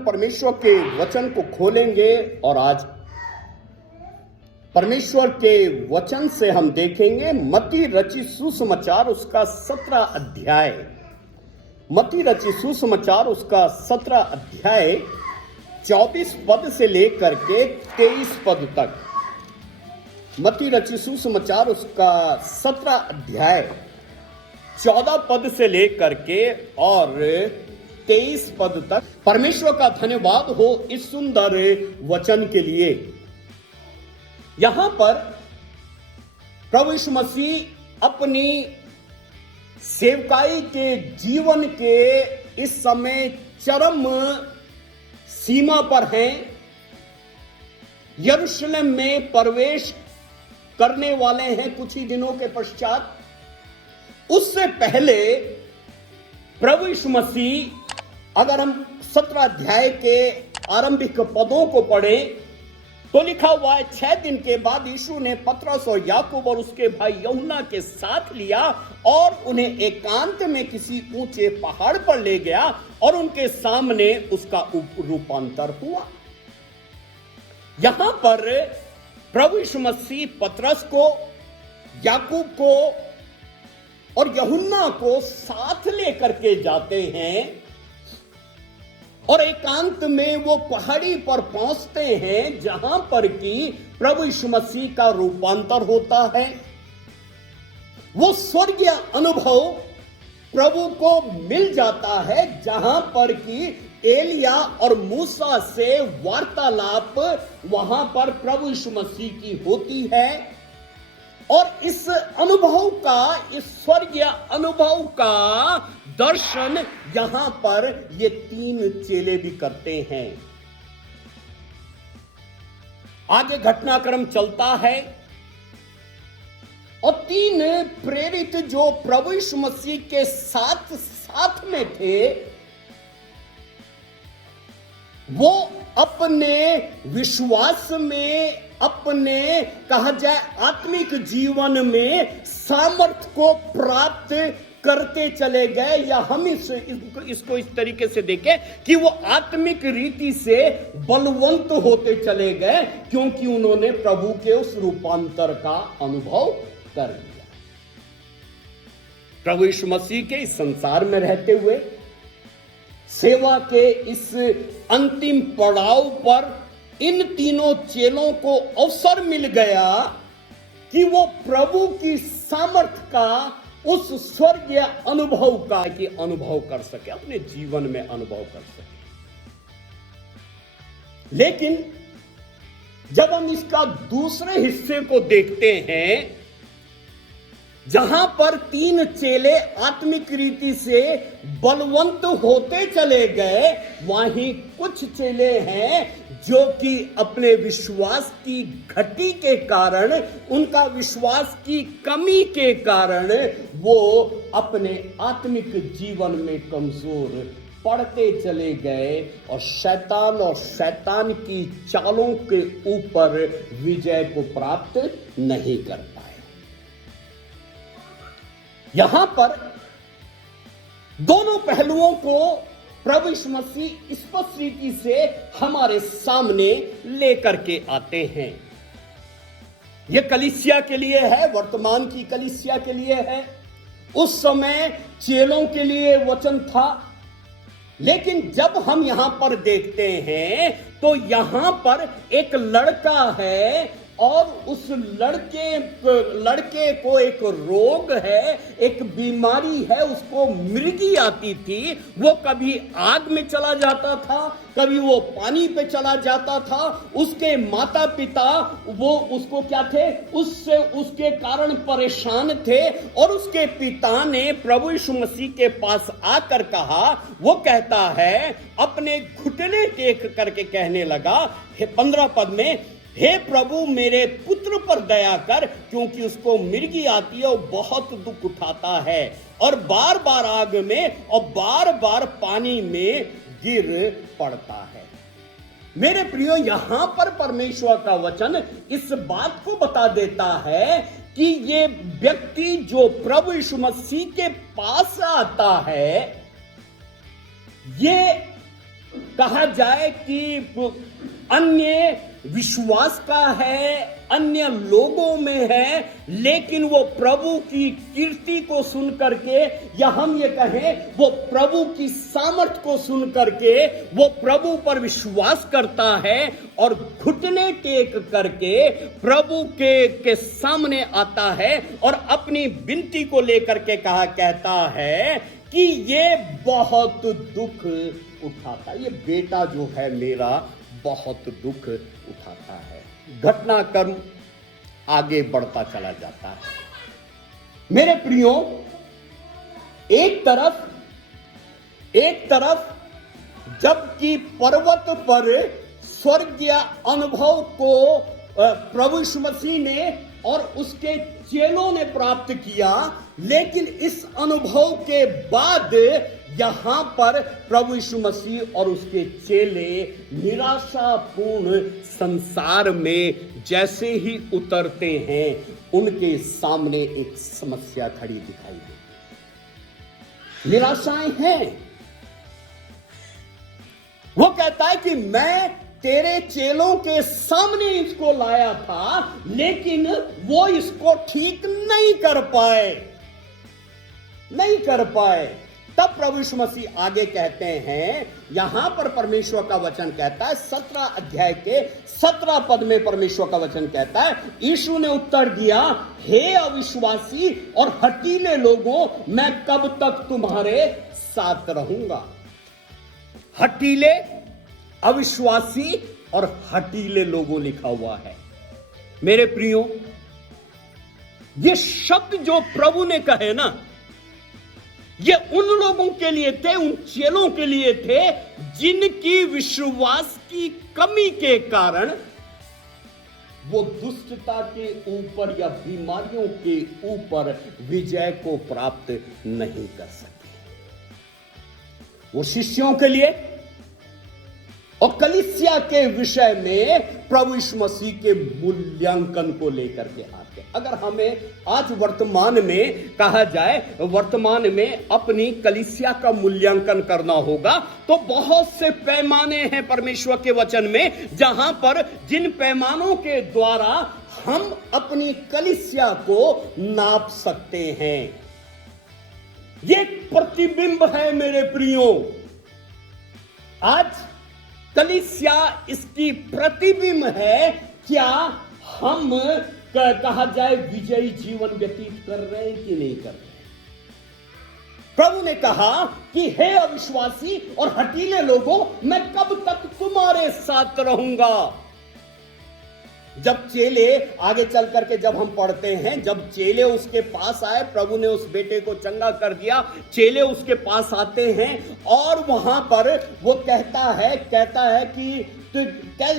हम परमेश्वर के वचन को खोलेंगे और आज परमेश्वर के वचन से हम देखेंगे मत्ती रचित सुसमाचार उसका 17 अध्याय। मत्ती रचित सुसमाचार उसका 17 अध्याय 24 पद से लेकर के 23 पद तक। मत्ती रचित सुसमाचार उसका 17 अध्याय 14 पद से लेकर के और 23 पद तक। परमेश्वर का धन्यवाद हो इस सुंदर वचन के लिए। यहां पर प्रभु यीशु मसीह अपनी सेवकाई के जीवन के इस समय चरम सीमा पर हैं। यरूशलेम में प्रवेश करने वाले हैं कुछ ही दिनों के पश्चात। उससे पहले प्रभु यीशु मसीह, अगर हम 17 अध्याय के आरंभिक पदों को पढ़ें तो लिखा हुआ है, 6 दिन के बाद यीशु ने पतरस और याकूब और उसके भाई यूहन्ना के साथ लिया और उन्हें एकांत में किसी ऊंचे पहाड़ पर ले गया और उनके सामने उसका रूपांतर हुआ। यहां पर प्रभु यीशु मसीह पतरस को, याकूब को और यूहन्ना को साथ लेकर के जाते हैं और एकांत में वो पहाड़ी पर पहुंचते हैं जहां पर कि प्रभु यीशु मसीह का रूपांतर होता है। वो स्वर्गीय अनुभव प्रभु को मिल जाता है जहां पर कि एलिया और मूसा से वार्तालाप वहां पर प्रभु यीशु मसीह की होती है। और इस अनुभव का, इस स्वर्गीय अनुभव का दर्शन यहां पर ये 3 चेले भी करते हैं। आगे घटनाक्रम चलता है और 3 प्रेरित जो प्रभु यीशु मसीह के साथ में थे, वो अपने विश्वास में, अपने कहा जाए आत्मिक जीवन में सामर्थ्य को प्राप्त करते चले गए। या हम इसको इस तरीके से देखें कि वो आत्मिक रीति से बलवंत होते चले गए क्योंकि उन्होंने प्रभु के उस रूपांतर का अनुभव कर लिया। प्रभु यीशु मसीह के इस संसार में रहते हुए सेवा के इस अंतिम पड़ाव पर इन तीनों चेलों को अवसर मिल गया कि वो प्रभु की सामर्थ्य का, उस स्वर्गीय अनुभव का कि अनुभव कर सके, अपने जीवन में अनुभव कर सके। लेकिन जब हम इसका दूसरे हिस्से को देखते हैं जहां पर 3 चेले आत्मिक रीति से बलवंत होते चले गए, वहीं कुछ चेले हैं जो कि अपने विश्वास की घटी के कारण, उनका विश्वास की कमी के कारण वो अपने आत्मिक जीवन में कमजोर पड़ते चले गए और शैतान की चालों के ऊपर विजय को प्राप्त नहीं कर पाए। यहां पर दोनों पहलुओं को प्रभु यीशु मसीह स्पष्ट रीति से हमारे सामने लेकर के आते हैं। यह कलीसिया के लिए है, वर्तमान की कलीसिया के लिए है। उस समय चेलों के लिए वचन था। लेकिन जब हम यहां पर देखते हैं तो यहां पर एक लड़का है और उस लड़के को एक रोग है, एक बीमारी है, उसको मृगी आती थी। वो कभी आग में चला जाता था, कभी वो पानी पे चला जाता था। उसके माता पिता वो उसको क्या थे, उससे उसके कारण परेशान थे और उसके पिता ने प्रभु यीशु मसीह के पास आकर कहा, वो कहता है अपने घुटने टेक करके कहने लगा 15 पद में, हे प्रभु मेरे पुत्र पर दया कर, क्योंकि उसको मिर्गी आती है और बहुत दुख उठाता है और बार बार आग में और बार बार पानी में गिर पड़ता है। मेरे प्रियो, यहां पर परमेश्वर का वचन इस बात को बता देता है कि ये व्यक्ति जो प्रभु यीशु मसीह के पास आता है, ये कहा जाए कि अन्य विश्वास का है, अन्य लोगों में है, लेकिन वो प्रभु की कीर्ति को सुन करके, या हम ये कहें वो प्रभु की सामर्थ को सुन करके वो प्रभु पर विश्वास करता है और घुटने टेक करके प्रभु के सामने आता है और अपनी विनती को लेकर के कहता है कि ये बहुत दुख उठाता, ये बेटा जो है मेरा बहुत दुख उठाता है। घटनाक्रम आगे बढ़ता चला जाता है। मेरे प्रियो, एक तरफ जबकि पर्वत पर स्वर्गीय अनुभव को प्रभु यीशु मसीह ने और उसके चेलों ने प्राप्त किया, लेकिन इस अनुभव के बाद यहां पर प्रभु यीशु मसीह और उसके चेले निराशापूर्ण संसार में जैसे ही उतरते हैं, उनके सामने एक समस्या खड़ी दिखाई देती। निराशाएं हैं। वो कहता है कि मैं तेरे चेलों के सामने इसको लाया था, लेकिन वो इसको ठीक नहीं कर पाए। तब प्रभु यीशु मसीह आगे कहते हैं, यहां पर परमेश्वर का वचन कहता है 17 अध्याय के 17 पद में परमेश्वर का वचन कहता है, यीशु ने उत्तर दिया, हे अविश्वासी और हठीले लोगों, मैं कब तक तुम्हारे साथ रहूंगा। हठीले, अविश्वासी और हठीले लोगों लिखा हुआ है। मेरे प्रियो, ये शब्द जो प्रभु ने कहे ना, ये उन लोगों के लिए थे, उन चेलों के लिए थे जिनकी विश्वास की कमी के कारण वो दुष्टता के ऊपर या बीमारियों के ऊपर विजय को प्राप्त नहीं कर सके। वो शिष्यों के लिए और कलीसिया के विषय में प्रभु यीशु मसीह के मूल्यांकन को लेकर के आते। अगर हमें आज वर्तमान में कहा जाए, वर्तमान में अपनी कलीसिया का मूल्यांकन करना होगा, तो बहुत से पैमाने हैं परमेश्वर के वचन में, जहां पर जिन पैमानों के द्वारा हम अपनी कलीसिया को नाप सकते हैं। ये प्रतिबिंब है मेरे प्रियो। आज कलीसिया इसकी प्रतिबिंब है। क्या हम कहा जाए विजयी जीवन व्यतीत कर रहे हैं कि नहीं कर रहे? प्रभु ने कहा कि हे अविश्वासी और हठीले लोगों, मैं कब तक तुम्हारे साथ रहूंगा। जब चेले आगे चल करके जब हम पढ़ते हैं, जब चेले उसके पास आए, प्रभु ने उस बेटे को चंगा कर दिया, चेले उसके पास आते हैं और वहां पर वो कहता है कि तो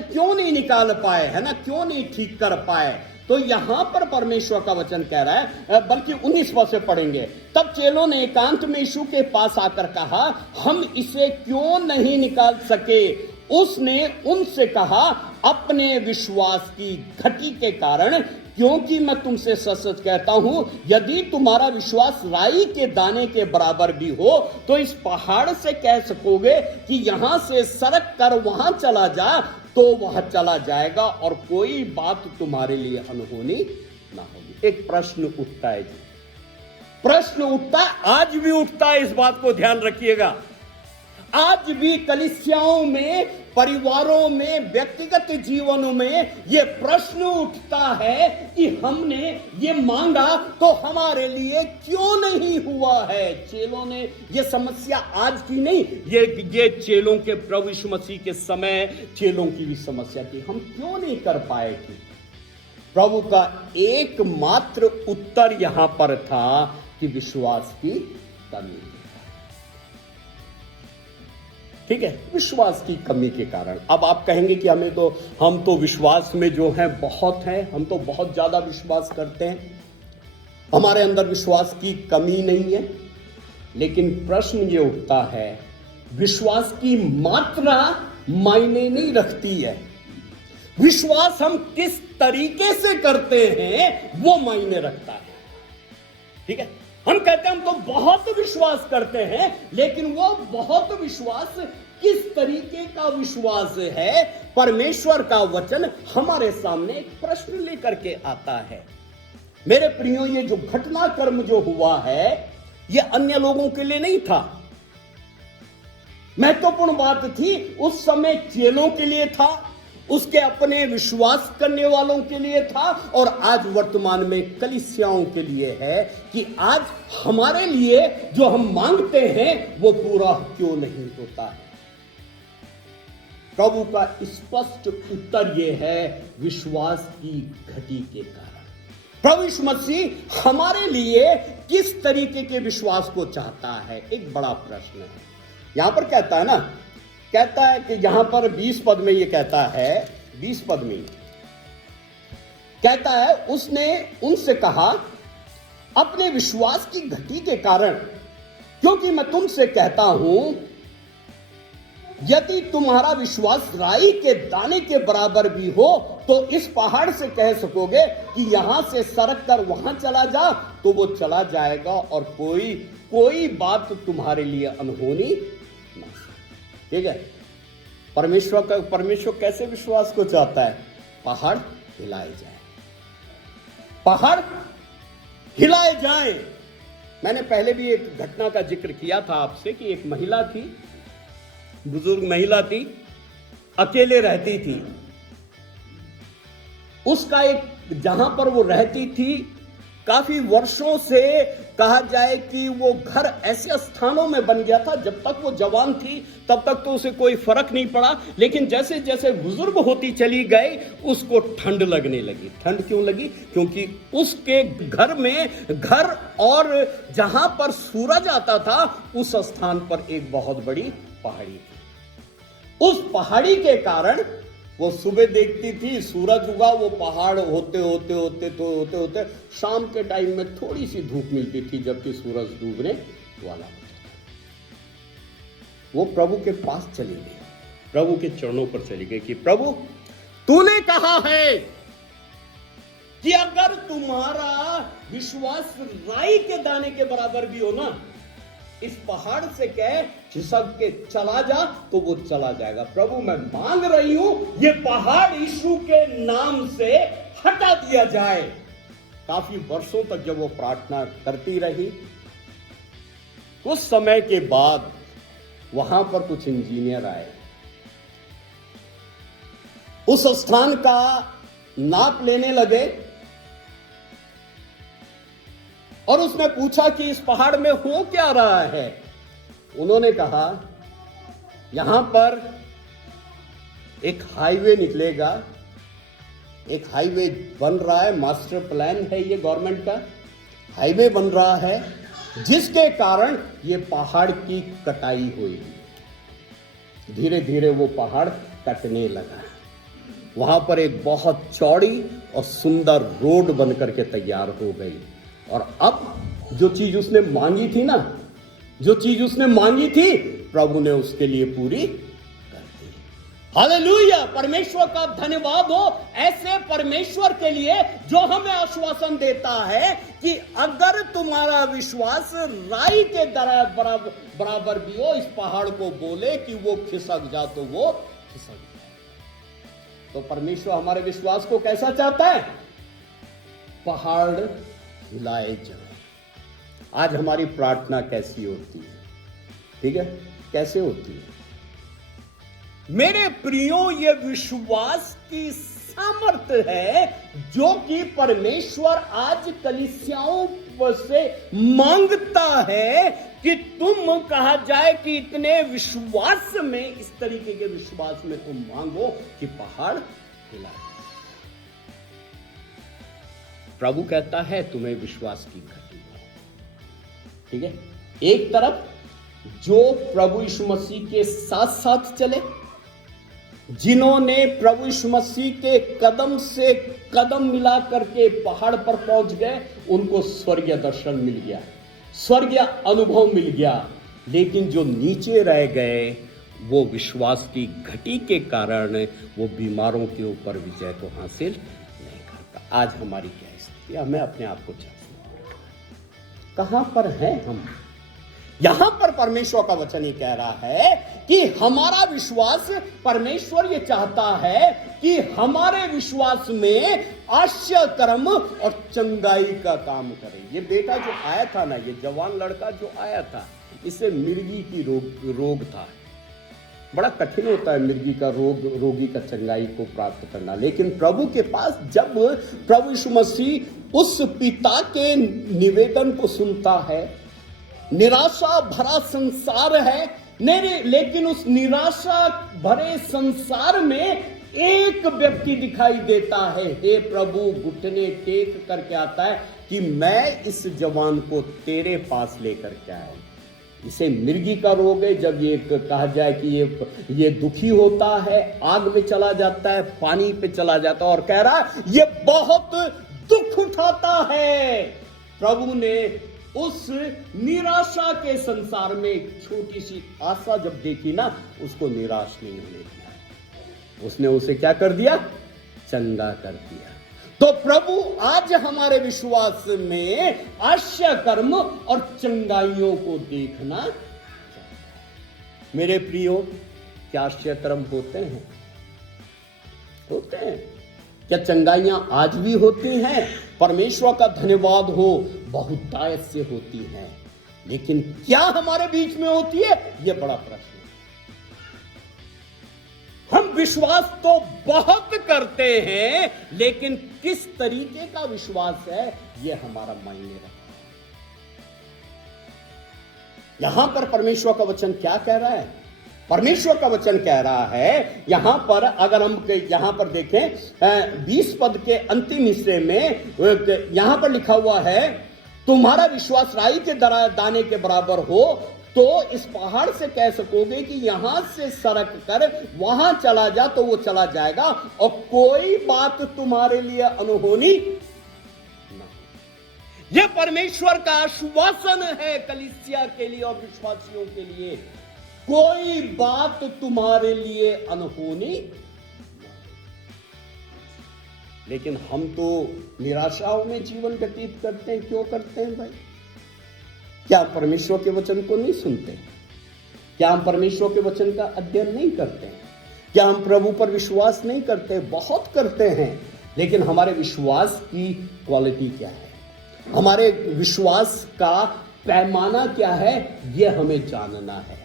क्यों नहीं निकाल पाए, है ना, क्यों नहीं ठीक कर पाए। तो यहां पर परमेश्वर का वचन कह रहा है, बल्कि 19 पद से पढ़ेंगे, तब चेलों ने एकांत में यीशु के पास आकर कहा, हम इसे क्यों नहीं निकाल सके। उसने उनसे कहा, अपने विश्वास की घटी के कारण, क्योंकि मैं तुमसे सच कहता हूं, यदि तुम्हारा विश्वास राई के दाने के बराबर भी हो, तो इस पहाड़ से कह सकोगे कि यहां से सरक कर वहां चला जा, तो वह चला जाएगा और कोई बात तुम्हारे लिए अनहोनी ना होगी। एक प्रश्न उठता है जी, प्रश्न उठता है, आज भी उठता है, इस बात को ध्यान रखिएगा। आज भी कलीसियाओं में, परिवारों में, व्यक्तिगत जीवनों में यह प्रश्न उठता है कि हमने ये मांगा तो हमारे लिए क्यों नहीं हुआ है। चेलों ने ये समस्या आज की नहीं, ये चेलों के प्रभु यीशु मसीह के समय चेलों की भी समस्या थी, हम क्यों नहीं कर पाए थे। प्रभु का एकमात्र उत्तर यहां पर था कि विश्वास की कमी। ठीक है, विश्वास की कमी के कारण। अब आप कहेंगे कि हम तो विश्वास में जो है बहुत है, हम तो बहुत ज्यादा विश्वास करते हैं, हमारे अंदर विश्वास की कमी नहीं है। लेकिन प्रश्न ये उठता है, विश्वास की मात्रा मायने नहीं रखती है, विश्वास हम किस तरीके से करते हैं वो मायने रखता है। ठीक है, हम कहते हैं हम तो बहुत विश्वास करते हैं, लेकिन वो बहुत विश्वास किस तरीके का विश्वास है? परमेश्वर का वचन हमारे सामने एक प्रश्न लेकर के आता है। मेरे प्रियो, ये जो घटनाक्रम जो हुआ है, ये अन्य लोगों के लिए नहीं था। महत्वपूर्ण बात थी, उस समय चेलों के लिए था, उसके अपने विश्वास करने वालों के लिए था, और आज वर्तमान में कलीसियाओं के लिए है कि आज हमारे लिए जो हम मांगते हैं वो पूरा क्यों नहीं होता है। प्रभु का स्पष्ट उत्तर यह है, विश्वास की घटी के कारण। प्रभु यीशु मसीह हमारे लिए किस तरीके के विश्वास को चाहता है, एक बड़ा प्रश्न है। यहां पर कहता है ना, कहता है कि यहां पर 20 पद में ये कहता है, 20 पद में कहता है, उसने उनसे कहा, अपने विश्वास की घटी के कारण, क्योंकि मैं तुमसे कहता हूं, यदि तुम्हारा विश्वास राई के दाने के बराबर भी हो तो इस पहाड़ से कह सकोगे कि यहां से सरक कर वहां चला जा, तो वो चला जाएगा, और कोई बात तुम्हारे लिए अनहोनी नहीं। ठीक है, परमेश्वर कैसे विश्वास को चाहता है? पहाड़ हिलाए जाए, पहाड़ हिलाए जाए। मैंने पहले भी एक घटना का जिक्र किया था आपसे कि एक महिला थी, बुजुर्ग महिला थी, अकेले रहती थी। उसका एक, जहां पर वो रहती थी, काफी वर्षों से कहा जाए कि वो घर ऐसे स्थानों में बन गया था। जब तक वो जवान थी तब तक तो उसे कोई फर्क नहीं पड़ा, लेकिन जैसे जैसे बुजुर्ग होती चली गई उसको ठंड लगने लगी। ठंड क्यों लगी? क्योंकि उसके घर में, घर और जहां पर सूरज आता था उस स्थान पर एक बहुत बड़ी पहाड़ी थी। उस पहाड़ी के कारण वो सुबह देखती थी सूरज उगा, वो पहाड़ होते होते होते तो होते होते शाम के टाइम में थोड़ी सी धूप मिलती थी, जबकि सूरज डूबने वाला होता था। वो प्रभु के पास चली गई, प्रभु के चरणों पर चली गई कि प्रभु, तूने कहा है कि अगर तुम्हारा विश्वास राई के दाने के बराबर भी हो ना, इस पहाड़ से कह खिसक के चला जा, तो वो चला जाएगा। प्रभु, मैं मांग रही हूं, ये पहाड़ यीशु के नाम से हटा दिया जाए। काफी वर्षों तक जब वो प्रार्थना करती रही, कुछ समय के बाद वहां पर कुछ इंजीनियर आए, उस स्थान का नाप लेने लगे, और उसने पूछा कि इस पहाड़ में हो क्या रहा है। उन्होंने कहा, यहां पर एक हाईवे निकलेगा, एक हाईवे बन रहा है, मास्टर प्लान है ये गवर्नमेंट का, हाईवे बन रहा है, जिसके कारण ये पहाड़ की कटाई हुई। धीरे धीरे वो पहाड़ कटने लगा। वहां पर एक बहुत चौड़ी और सुंदर रोड बनकर के तैयार हो गई। और अब जो चीज उसने मांगी थी ना, जो चीज उसने मांगी थी, प्रभु ने उसके लिए पूरी कर दी। हालेलुया! परमेश्वर का धन्यवाद हो ऐसे परमेश्वर के लिए जो हमें आश्वासन देता है कि अगर तुम्हारा विश्वास राई के बराबर भी हो, इस पहाड़ को बोले कि वो खिसक जा, तो वो खिसक जाए। तो परमेश्वर हमारे विश्वास को कैसा चाहता है? पहाड़ हिलाए जाए। आज हमारी प्रार्थना कैसी होती है? ठीक है, कैसे होती है? मेरे प्रियो, ये विश्वास की सामर्थ्य है जो कि परमेश्वर आज कलीसियाओं से मांगता है कि तुम, कहा जाए कि इतने विश्वास में, इस तरीके के विश्वास में तुम मांगो कि पहाड़ हिलाए। प्रभु कहता है तुम्हें विश्वास की घटी है। ठीक है, एक तरफ जो प्रभु यीशु मसीह के साथ साथ चले, जिन्होंने प्रभु यीशु मसीह के कदम से कदम मिला करके पहाड़ पर पहुंच गए, उनको स्वर्गीय दर्शन मिल गया, स्वर्गीय अनुभव मिल गया। लेकिन जो नीचे रह गए, वो विश्वास की घटी के कारण वो बीमारों के ऊपर विजय को हासिल नहीं करता। आज हमारी क्या स्थिति? हमें अपने आप को जांचना। कहां पर हैं हम? यहां पर परमेश्वर का वचन ये कह रहा है कि हमारा विश्वास, परमेश्वर ये चाहता है कि हमारे विश्वास में आश्चर्य कर्म और चंगाई का काम करे। ये बेटा जो आया था ना, ये जवान लड़का जो आया था, इसे मिर्गी की रोग था। बड़ा कठिन होता है मिर्गी का रोगी का चंगाई को प्राप्त करना। लेकिन प्रभु के पास जब प्रभु यीशु मसीह उस पिता के निवेदन को सुनता है, निराशा भरा संसार है, लेकिन उस निराशा भरे संसार में एक व्यक्ति दिखाई देता है। हे प्रभु, घुटने टेक करके आता है कि मैं इस जवान को तेरे पास लेकर के आया। इसे मिर्गी का रोग है। जब ये कहा जाए कि ये दुखी होता है, आग में चला जाता है, पानी पे चला जाता है और कह रहा है ये बहुत दुख उठाता है। प्रभु ने उस निराशा के संसार में एक छोटी सी आशा जब देखी ना, उसको निराश नहीं होने दिया। उसने उसे क्या कर दिया? चंगा कर दिया। तो प्रभु आज हमारे विश्वास में आश्चर्य कर्म और चंगाइयों को देखना चाहता है। मेरे प्रियो, क्या आश्चर्य कर्म होते हैं? होते हैं। क्या चंगाइयां आज भी होती हैं? परमेश्वर का धन्यवाद हो, बहुतायत से होती हैं। लेकिन क्या हमारे बीच में होती है? यह बड़ा प्रश्न है। हम विश्वास तो बहुत करते हैं, लेकिन किस तरीके का विश्वास है, यह हमारा मायने रखता है। यहां पर परमेश्वर का वचन क्या कह रहा है? परमेश्वर का वचन कह रहा है यहां पर, अगर हम यहां पर देखें 20 पद के अंतिम हिस्से में, यहां पर लिखा हुआ है, तुम्हारा विश्वास राई के दाने के बराबर हो तो इस पहाड़ से कह सकोगे कि यहां से सरक कर वहां चला जा, तो वो चला जाएगा और कोई बात तुम्हारे लिए अनहोनी ना। यह परमेश्वर का आश्वासन है कलीसिया के लिए और विश्वासियों के लिए। कोई बात तुम्हारे लिए अनहोनी। लेकिन हम तो निराशाओं में जीवन व्यतीत करते हैं। क्यों करते हैं भाई? क्या परमेश्वर के वचन को नहीं सुनते? क्या हम परमेश्वर के वचन का अध्ययन नहीं करते? क्या हम प्रभु पर विश्वास नहीं करते? बहुत करते हैं। लेकिन हमारे विश्वास की क्वालिटी क्या है? हमारे विश्वास का पैमाना क्या है, यह हमें जानना है।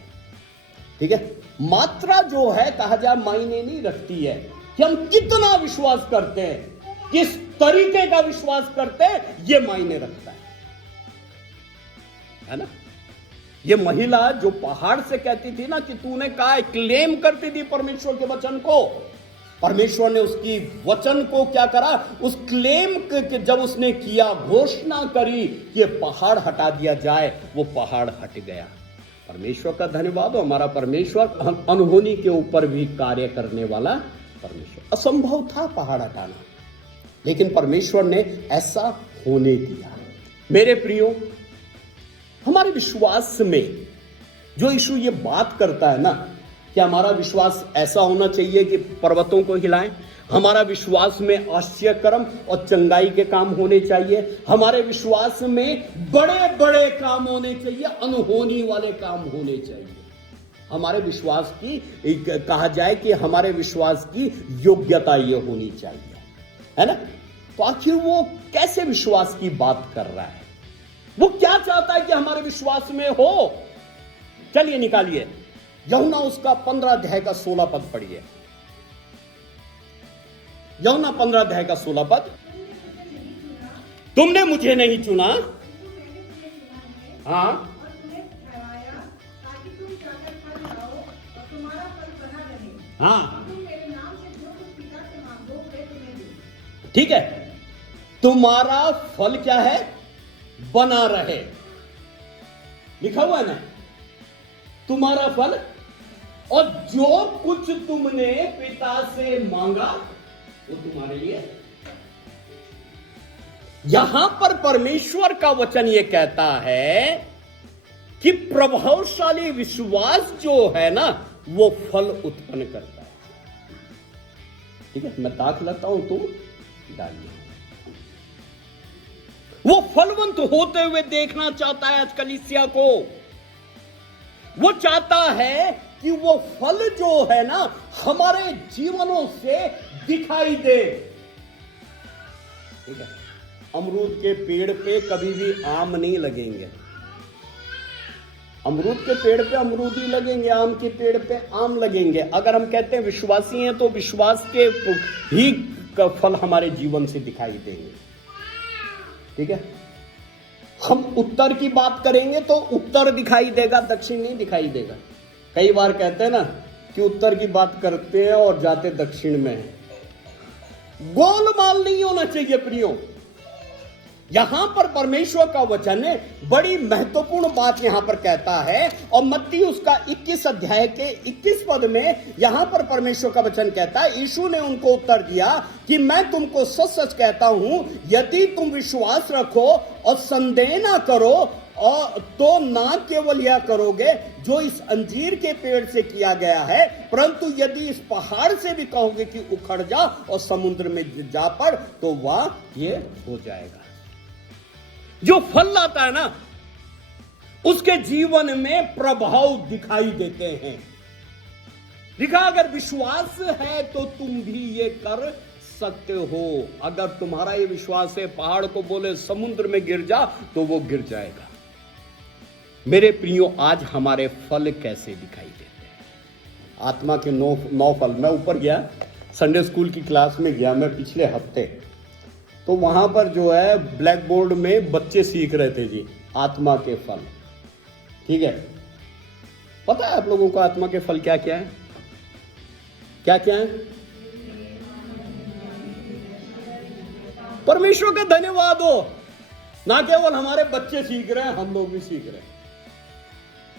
ठीक है, मात्रा जो है कहा जाए मायने नहीं रखती है कि हम कितना विश्वास करते हैं, किस तरीके का विश्वास करते हैं, यह मायने रखता है ना। ये महिला जो पहाड़ से कहती थी ना कि तूने कहा, क्लेम करती थी परमेश्वर के वचन को, परमेश्वर ने उसकी वचन को क्या करा, उस क्लेम के जब उसने किया, घोषणा करी कि पहाड़ हटा दिया जाए, वो पहाड़ हट गया। परमेश्वर का धन्यवाद हो। हमारा परमेश्वर अनहोनी के ऊपर भी कार्य करने वाला परमेश्वर। असंभव था पहाड़ हटाना, लेकिन परमेश्वर ने ऐसा होने दिया। मेरे प्रियो, हमारे विश्वास में जो यीशु ये बात करता है ना, कि हमारा विश्वास ऐसा होना चाहिए कि पर्वतों को हिलाएं। हमारा विश्वास में आश्चर्य कर्म और चंगाई के काम होने चाहिए। हमारे विश्वास में बड़े बड़े काम होने चाहिए, अनहोनी वाले काम होने चाहिए। हमारे विश्वास की, कहा जाए कि हमारे विश्वास की योग्यता ये होनी चाहिए, है ना। तो आखिर वो कैसे विश्वास की बात कर रहा है? वो क्या चाहता है कि हमारे विश्वास में हो? चलिए निकालिए, यूहन्ना उसका 15 अध्याय का 16 पद पढ़िए। यूहन्ना 15 अध्याय का 16 पद। तुमने मुझे नहीं चुना, हाँ, हाँ, ठीक है। तुम्हारा फल क्या है? बना रहे। लिखा हुआ है ना, तुम्हारा फल, और जो कुछ तुमने पिता से मांगा वो तुम्हारे लिए। यहां पर परमेश्वर का वचन यह कहता है कि प्रभावशाली विश्वास जो है ना, वो फल उत्पन्न करता है। ठीक है, मैं ताक लेता हूं, तुम डालिए। वो फलवंत होते हुए देखना चाहता है आज कलीसिया को। वो चाहता है कि वो फल जो है ना हमारे जीवनों से दिखाई दे। ठीक है, अमरूद के पेड़ पे कभी भी आम नहीं लगेंगे, अमरूद के पेड़ पे अमरूद ही लगेंगे, आम के पेड़ पे आम लगेंगे। अगर हम कहते हैं विश्वासी हैं तो विश्वास के ही फल हमारे जीवन से दिखाई देंगे। ठीक है, हम उत्तर की बात करेंगे तो उत्तर दिखाई देगा, दक्षिण नहीं दिखाई देगा। कई बार कहते हैं ना कि उत्तर की बात करते हैं और जाते दक्षिण में है। गोलमाल नहीं होना चाहिए प्रियो। यहां पर परमेश्वर का वचन बड़ी महत्वपूर्ण बात यहां पर कहता है, और मत्ती उसका 21 अध्याय के 21 पद में यहां पर परमेश्वर का वचन कहता है, यीशु ने उनको उत्तर दिया कि मैं तुमको सच सच कहता हूं, यदि तुम विश्वास रखो और संदेह ना करो और तो ना केवल यह करोगे जो इस अंजीर के पेड़ से किया गया है, परंतु यदि इस पहाड़ से भी कहोगे कि उखड़ जा और समुद्र में जा पड़, तो वह ये हो जाएगा। जो फल लाता है ना उसके जीवन में प्रभाव दिखाई देते हैं। लिखा अगर विश्वास है तो तुम भी ये कर सकते हो। अगर तुम्हारा ये विश्वास है, पहाड़ को बोले समुद्र में गिर जा तो वो गिर जाएगा। मेरे प्रियो, आज हमारे फल कैसे दिखाई देते हैं? आत्मा के 9 फल। मैं ऊपर गया, संडे स्कूल की क्लास में गया मैं पिछले हफ्ते, तो वहां पर जो है ब्लैक बोर्ड में बच्चे सीख रहे थे जी आत्मा के फल। ठीक है, पता है आप लोगों को आत्मा के फल क्या क्या है? क्या क्या है? परमेश्वर का धन्यवाद हो, ना केवल हमारे बच्चे सीख रहे हैं, हम लोग भी सीख रहे हैं।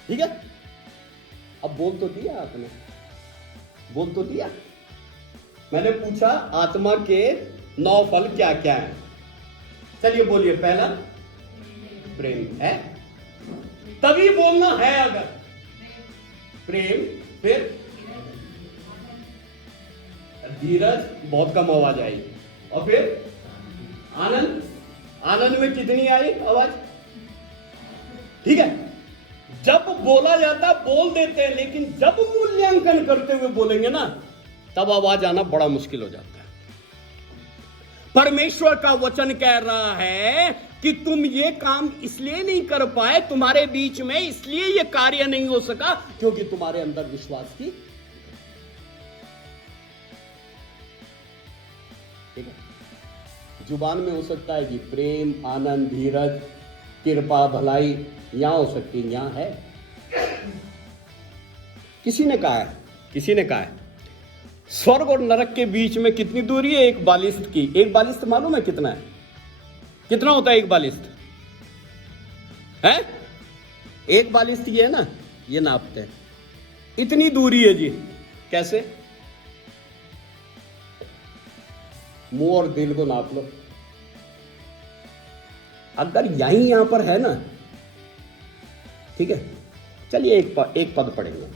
ठीक है, अब बोल तो दिया आपने, बोल तो दिया। मैंने पूछा आत्मा के 9 फल क्या क्या है? चलिए बोलिए। पहला प्रेम है, तभी बोलना है। अगर प्रेम, फिर धीरज, बहुत कम आवाज आई, और फिर आनंद। आनंद में कितनी आई आवाज? ठीक है, जब बोला जाता बोल देते हैं, लेकिन जब मूल्यांकन करते हुए बोलेंगे ना तब आवाज आना बड़ा मुश्किल हो जाता है। परमेश्वर का वचन कह रहा है कि तुम ये काम इसलिए नहीं कर पाए, तुम्हारे बीच में इसलिए ये कार्य नहीं हो सका क्योंकि तुम्हारे अंदर विश्वास की। ठीक है, जुबान में हो सकता है कि प्रेम, आनंद, धीरज, कृपा, भलाई, यहां हो सकती है, यहां है। किसी ने कहा है स्वर्ग और नरक के बीच में कितनी दूरी है? एक बालिस्ट की। एक बालिस्ट मालूम है कितना है? कितना होता है एक बालिस्ट? है एक बालिस्ट ये है ना, ये नापते हैं, इतनी दूरी है जी। कैसे? मुंह और दिल को नाप लो। अगर यहां पर है ना, ठीक है, चलिए एक पद पढ़ेंगे।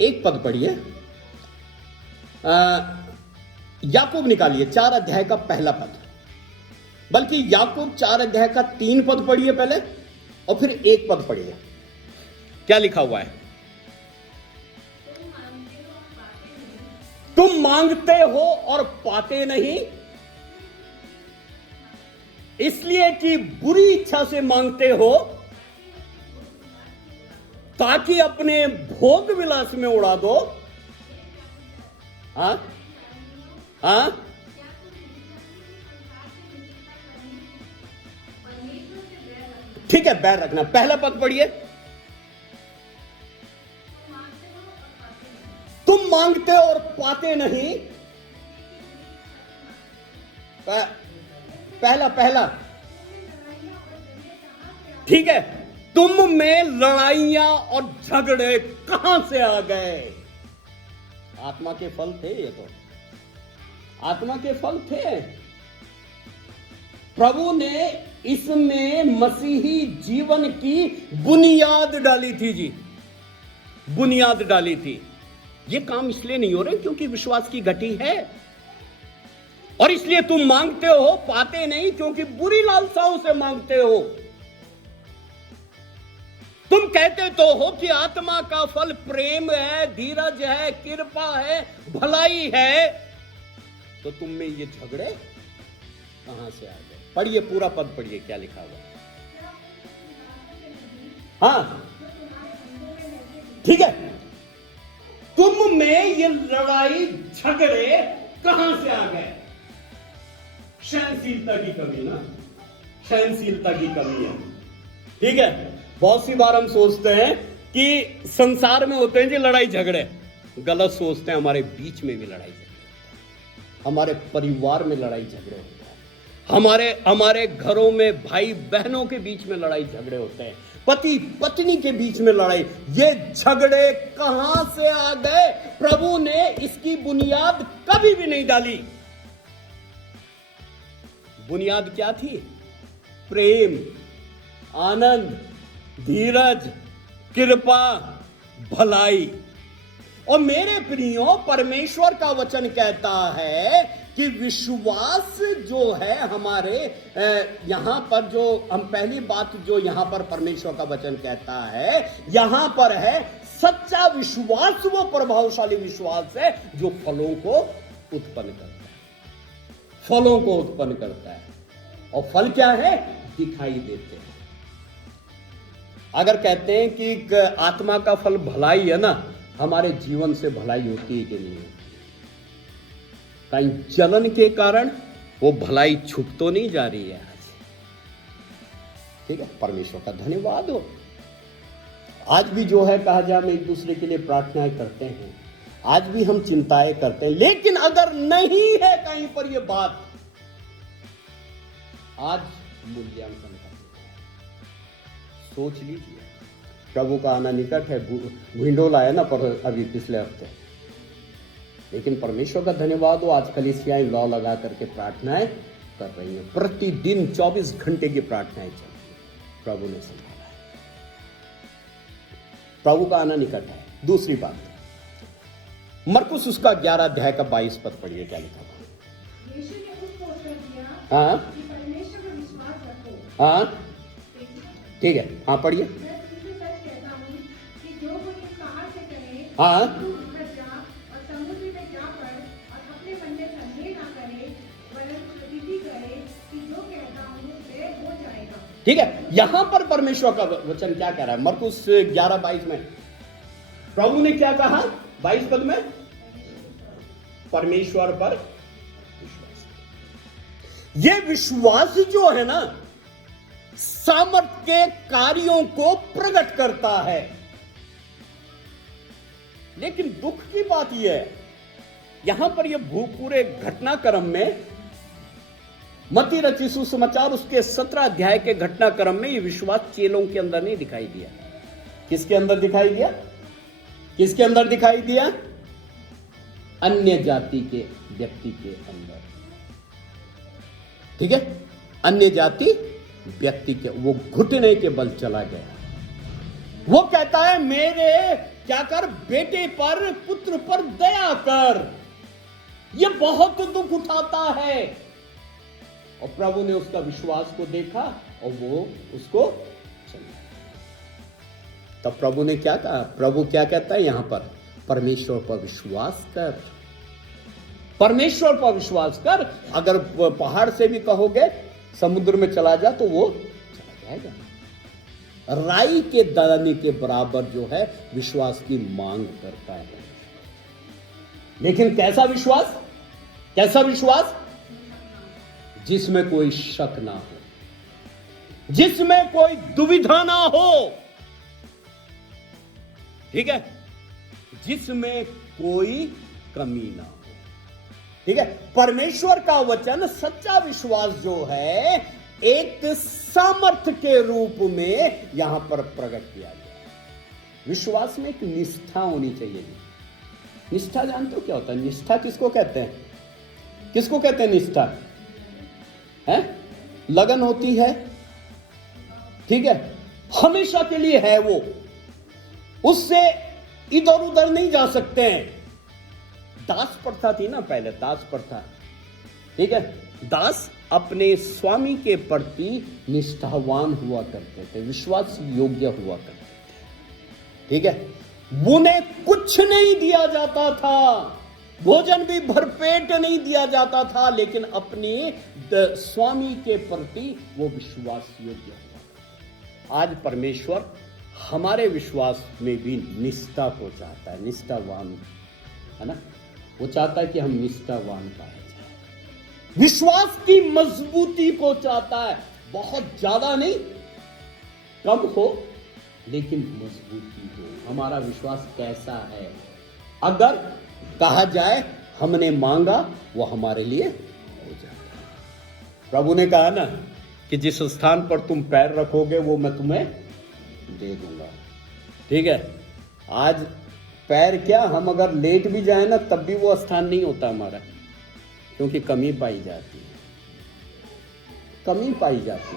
एक पद पढ़िए, याकूब निकालिए 4 अध्याय का पहला पद, बल्कि याकूब 4 अध्याय का 3 पद पढ़िए पहले, और फिर 1 पद पढ़िए। क्या लिखा हुआ है? तुम मांगते हो और पाते नहीं, इसलिए कि बुरी इच्छा से मांगते हो ताकि अपने भोग विलास में उड़ा दो। हाँ हाँ, ठीक है, बैर रखना। पहला पद पढ़िए, तुम मांगते और पाते नहीं। पहला ठीक है, तुम में लड़ाइयां और झगड़े कहां से आ गए? आत्मा के फल थे ये, तो आत्मा के फल थे। प्रभु ने इसमें मसीही जीवन की बुनियाद डाली थी जी, बुनियाद डाली थी। ये काम इसलिए नहीं हो रहे क्योंकि विश्वास की घटी है। और इसलिए तुम मांगते हो, पाते नहीं, क्योंकि बुरी लालसाओं से मांगते हो। तुम कहते तो हो कि आत्मा का फल प्रेम है, धीरज है, कृपा है, भलाई है, तो तुम में ये झगड़े कहां से आ गए? पढ़िए, पूरा पद पढ़िए, क्या लिखा हुआ है। हाँ ठीक है, तुम में ये लड़ाई झगड़े कहां से आ गए? सहनशीलता की कमी ना, सहनशीलता की कमी है। ठीक है, बहुत सी बार हम सोचते हैं कि संसार में होते हैं जी लड़ाई झगड़े, गलत सोचते हैं। हमारे बीच में भी लड़ाई झगड़े, हमारे परिवार में लड़ाई झगड़े होते हैं, हमारे घरों में भाई बहनों के बीच में लड़ाई झगड़े होते हैं, पति पत्नी के बीच में लड़ाई। ये झगड़े कहां से आ गए? प्रभु ने इसकी बुनियाद कभी भी नहीं डाली। बुनियाद क्या थी? प्रेम, आनंद, धीरज, कृपा, भलाई। और मेरे प्रियो, परमेश्वर का वचन कहता है कि विश्वास जो है हमारे यहां पर, जो हम पहली बात जो यहां पर परमेश्वर का वचन कहता है, यहां पर है सच्चा विश्वास, वो प्रभावशाली विश्वास है जो फलों को उत्पन्न करता है, फलों को उत्पन्न करता है। और फल क्या है? दिखाई देते हैं। अगर कहते हैं कि आत्मा का फल भलाई है ना, हमारे जीवन से भलाई होती है कि नहीं होती? कहीं जलन के कारण वो भलाई छुप तो नहीं जा रही है आज। ठीक है, परमेश्वर का धन्यवाद हो। आज भी जो है कहा जाए, हम एक दूसरे के लिए प्रार्थनाएं करते हैं, आज भी हम चिंताएं करते हैं, लेकिन अगर नहीं है कहीं पर ये बात, आज मूल्यांकन करना, सोच लीजिए। प्रभु का आना निकट है। विंडोल आया ना पर अभी पिछले हफ्ते, लेकिन परमेश्वर का धन्यवाद हो, आज कलीसियाएं लॉ लगा करके प्रार्थनाएं कर रही हैं। प्रतिदिन 24 घंटे की प्रार्थनाएं चल रही हैं। प्रभु ने संभाला है, प्रभु का आना निकट है। दूसरी बात, मरकुस उसका 11 अध्याय का 22 पद पढ़िए, क्या लिखा हुआ? यीशु ने उसको उत्तर दिया हाँ कि परमेश्वर पर विश्वास रखो। हाँ ठीक है, हाँ पढ़िए। मैं तुमसे सच कहता हूँ कि जो कोई इस पहाड़ से कहे हाँ। तू उतर जा और समुद्र में जा पड़, और अपने मन में संदेह ना करे, वरन प्रतीति करे कि जो कहता हूँ वह हो जाएगा। ठीक है, यहां पर परमेश्वर का वचन क्या कह रहा है? मरकुस 11:22 में प्रभु ने क्या कहा? 22 पद में, परमेश्वर पर विश्वास। ये विश्वास जो है ना, सामर्थ्य के कार्यों को प्रकट करता है। लेकिन दुख की बात यह है, यहां पर यह पूरे घटनाक्रम में, मत्ती रचित सुसमाचार उसके 17 अध्याय के घटनाक्रम में, यह विश्वास चेलों के अंदर नहीं दिखाई दिया। किसके अंदर दिखाई दिया? किसके अंदर दिखाई दिया? अन्य जाति के व्यक्ति के अंदर। ठीक है, अन्य जाति व्यक्ति के, वो घुटने के बल चला गया। वो कहता है मेरे क्या कर, बेटे पर, पुत्र पर दया कर। ये बहुत दुख उठाता है। और प्रभु ने उसका विश्वास को देखा और वो उसको चला। तब प्रभु ने क्या कहा? प्रभु क्या कहता है यहां पर? परमेश्वर पर विश्वास कर, परमेश्वर पर विश्वास कर। अगर पहाड़ से भी कहोगे समुद्र में चला जा, तो वो चला जाएगा। राई के दाने के बराबर जो है विश्वास की मांग करता है। लेकिन कैसा विश्वास? कैसा विश्वास? जिसमें कोई शक ना हो, जिसमें कोई दुविधा ना हो। ठीक है, जिसमें कोई कमी ना हो। ठीक है, परमेश्वर का वचन, सच्चा विश्वास जो है, एक सामर्थ्य के रूप में यहां पर प्रकट किया गया। विश्वास में एक निष्ठा होनी चाहिए। निष्ठा जानते हो क्या होता है? निष्ठा किसको कहते हैं? किसको कहते हैं निष्ठा? है लगन होती है। ठीक है, हमेशा के लिए है वो, उससे इधर उधर नहीं जा सकते हैं। दास प्रथा थी ना पहले, दास प्रथा। ठीक है। दास अपने स्वामी के प्रति निष्ठावान हुआ करते थे, विश्वास योग्य हुआ करते थे। ठीक है। उन्हें कुछ नहीं दिया जाता था, भोजन भी भरपेट नहीं दिया जाता था, लेकिन अपने स्वामी के प्रति वो विश्वास योग्य हुआ। आज परमेश्वर हमारे विश्वास में भी निष्ठा को चाहता है, निष्ठावान, है ना। वो चाहता है कि हम निष्ठावान पाए जाए, विश्वास की मजबूती को चाहता है। बहुत ज्यादा नहीं, कम हो लेकिन मजबूती हो। हमारा विश्वास कैसा है? अगर कहा जाए हमने मांगा, वो हमारे लिए हो जाता है। प्रभु ने कहा ना कि जिस स्थान पर तुम पैर रखोगे वो मैं तुम्हें दे दूंगा। ठीक है। आज पैर क्या, हम अगर लेट भी जाए ना तब भी वो स्थान नहीं होता हमारा, क्योंकि कमी पाई जाती है, कमी पाई जाती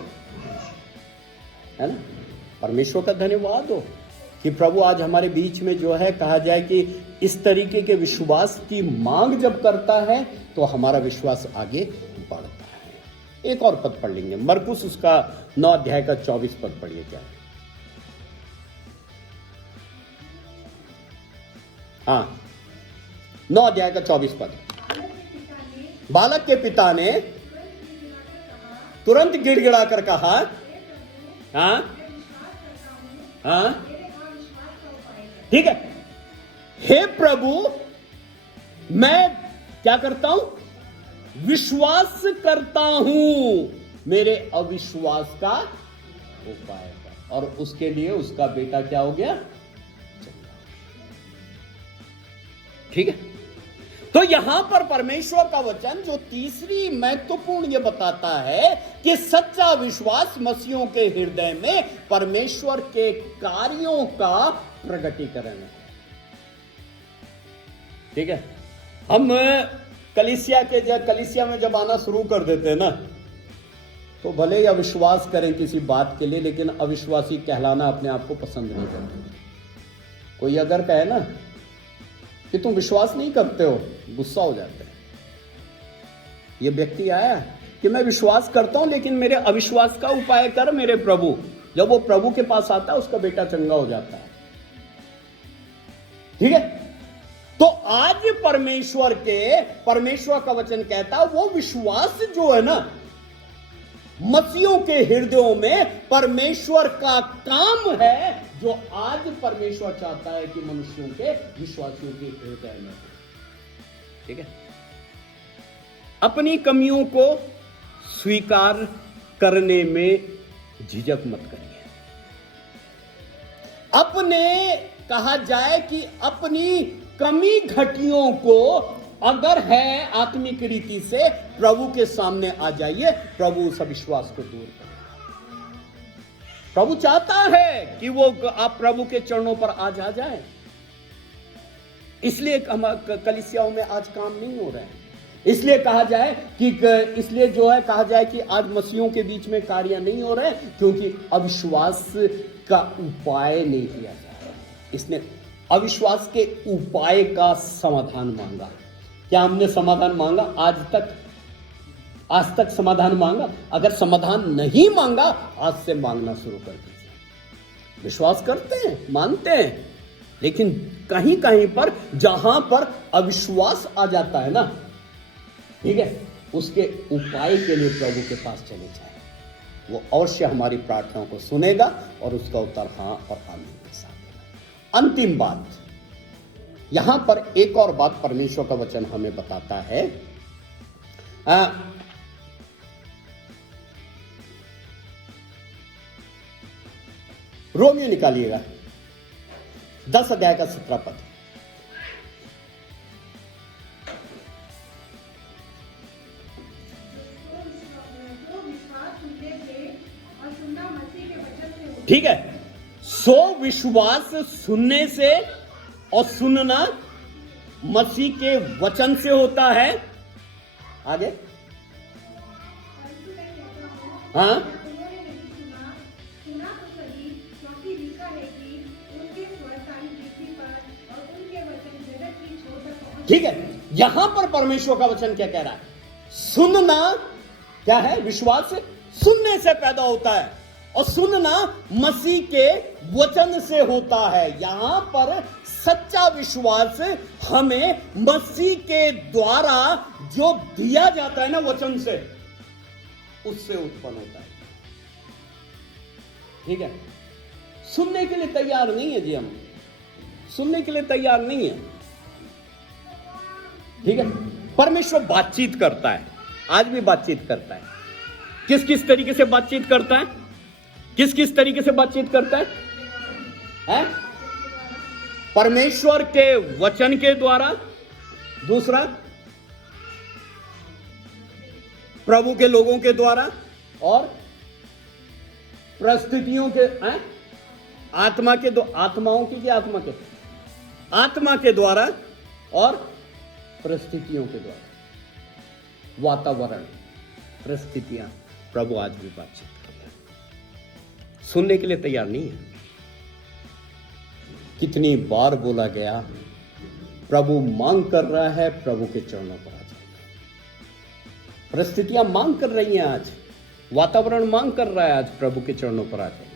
है ना। परमेश्वर का धन्यवाद हो कि प्रभु आज हमारे बीच में जो है, कहा जाए कि इस तरीके के विश्वास की मांग जब करता है तो हमारा विश्वास आगे बढ़ता है। एक और पद पढ़ लेंगे, मरकुस उसका 9 अध्याय का 24 पद पढ़िए। क्या? हाँ, 9 अध्याय का 24 पद। बालक के पिता ने तुरंत गिड़गिड़ा कर कहा, हाँ हाँ, ठीक है, हे प्रभु मैं क्या करता हूं? विश्वास करता हूं, मेरे अविश्वास का उपाय कर। और उसके लिए उसका बेटा क्या हो गया? ठीक है। तो यहां पर परमेश्वर का वचन जो तीसरी महत्वपूर्ण ये बताता है कि सच्चा विश्वास मसीहों के हृदय में परमेश्वर के कार्यों का प्रकटीकरण है। ठीक है। हम कलीसिया में जब आना शुरू कर देते हैं ना, तो भले ही अविश्वास करें किसी बात के लिए, लेकिन अविश्वासी कहलाना अपने आप को पसंद नहीं करते। कोई अगर कहे ना कि तुम विश्वास नहीं करते हो, गुस्सा हो जाते हैं। ये व्यक्ति आया कि मैं विश्वास करता हूं लेकिन मेरे अविश्वास का उपाय कर मेरे प्रभु। जब वो प्रभु के पास आता है उसका बेटा चंगा हो जाता है। ठीक है। तो आज परमेश्वर का वचन कहता है वो विश्वास जो है ना, मसीहों के हृदयों में परमेश्वर का काम है, जो आज परमेश्वर चाहता है कि मनुष्यों के, विश्वासियों के हृदय में। ठीक है। अपनी कमियों को स्वीकार करने में झिझक मत करिए। अपने, कहा जाए कि अपनी कमी घटियों को अगर है आत्मिक रीति से प्रभु के सामने आ जाइए, प्रभु उस अविश्वास को दूर करे। प्रभु चाहता है कि वो आप प्रभु के चरणों पर आज आ जाए। इसलिए कलीसियाओं में आज काम नहीं हो रहा है। इसलिए कहा जाए कि इसलिए जो है कहा जाए कि आज मसीहों के बीच में कार्य नहीं हो रहे, क्योंकि अविश्वास का उपाय नहीं किया जा रहा। इसने अविश्वास के उपाय का समाधान मांगा। क्या हमने समाधान मांगा आज तक समाधान मांगा? अगर समाधान नहीं मांगा, आज से मांगना शुरू कर दीजिए। विश्वास करते हैं, मानते हैं, लेकिन कहीं कहीं पर जहां पर अविश्वास आ जाता है ना, ठीक है, उसके उपाय के लिए प्रभु के पास चले जाए। वो अवश्य हमारी प्रार्थनाओं को सुनेगा और उसका उत्तर हाँ और आमीन के साथ देगा। अंतिम बात, यहां पर एक और बात परमेश्वर का वचन हमें बताता है। रोमियो निकालिएगा 10 अध्याय का 17 पद। ठीक है। सो विश्वास सुनने से और सुनना मसीह के वचन से होता है। आगे हाँ, ठीक है। यहां पर परमेश्वर का वचन क्या कह रहा है? सुनना क्या है? विश्वास सुनने से पैदा होता है और सुनना मसीह के वचन से होता है। यहां पर सच्चा विश्वास हमें मसीह के द्वारा जो दिया जाता है ना वचन से, उससे उत्पन्न होता है। ठीक है, सुनने के लिए तैयार नहीं है जी, हम सुनने के लिए तैयार नहीं है। ठीक है, परमेश्वर बातचीत करता है, आज भी बातचीत करता है। किस किस तरीके से बातचीत करता है? किस किस तरीके से बातचीत करता है? परमेश्वर के वचन के द्वारा, दूसरा प्रभु के लोगों के द्वारा, और परिस्थितियों के आत्मा के आत्माओं की आत्मा के आत्मा के द्वारा, और परिस्थितियों के द्वारा, वातावरण, परिस्थितियां। प्रभु आज भी बातचीत करता है, सुनने के लिए तैयार नहीं है। कितनी बार बोला गया, प्रभु मांग कर रहा है, प्रभु के चरणों पर आ जाए। परिस्थितियां मांग कर रही हैं आज, वातावरण मांग कर रहा है आज, प्रभु के चरणों पर आ जाए।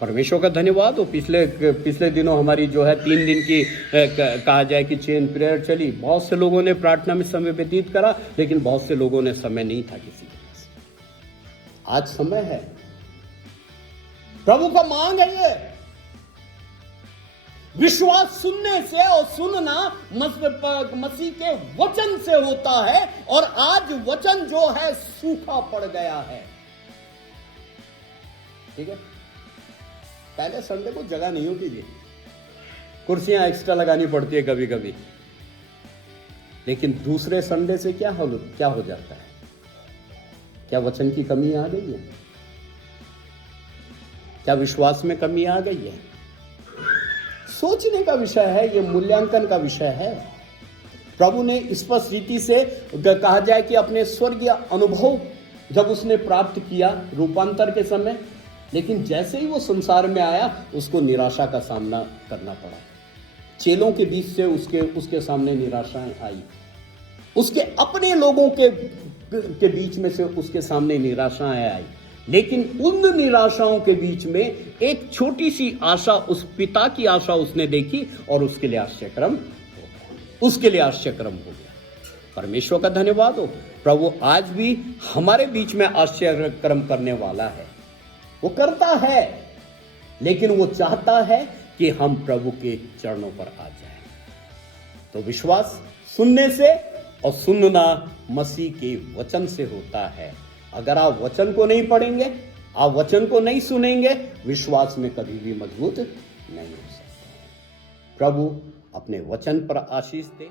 परमेश्वर का धन्यवाद हो। पिछले दिनों हमारी जो है 3 दिन की कहा जाए कि चेन प्रेयर चली। बहुत से लोगों ने प्रार्थना में समय व्यतीत करा, लेकिन बहुत से लोगों ने समय नहीं था किसी के पास। आज समय है, प्रभु का मांग है ये। विश्वास सुनने से, और सुनना मसीह के वचन से होता है। और आज वचन जो है सूखा पड़ गया है। ठीक है, पहले संडे को जगह नहीं होती थी, कुर्सियां एक्स्ट्रा लगानी पड़ती है कभी कभी, लेकिन दूसरे संडे से क्या हो जाता है? क्या वचन की कमी आ गई है? क्या विश्वास में कमी आ गई है? सोचने का विषय है, यह मूल्यांकन का विषय है। प्रभु ने स्पष्ट रीति से कहा जाए कि अपने स्वर्गीय अनुभव जब उसने प्राप्त किया रूपांतर के समय, लेकिन जैसे ही वो संसार में आया, उसको निराशा का सामना करना पड़ा। चेलों के बीच से उसके सामने निराशाएं आई, उसके अपने लोगों के बीच में से उसके सामने निराशाएं आई। लेकिन उन निराशाओं के बीच में एक छोटी सी आशा, उस पिता की आशा उसने देखी, और उसके लिए आश्चर्यक्रम हो गया। परमेश्वर का धन्यवाद हो। प्रभु आज भी हमारे बीच में आश्चर्यक्रम करने वाला है। वो करता है, लेकिन वो चाहता है कि हम प्रभु के चरणों पर आ जाएं। तो विश्वास सुनने से, और सुनना मसीह के वचन से होता है। अगर आप वचन को नहीं पढ़ेंगे, आप वचन को नहीं सुनेंगे, विश्वास में कभी भी मजबूत नहीं हो सकते। प्रभु अपने वचन पर आशीष दे।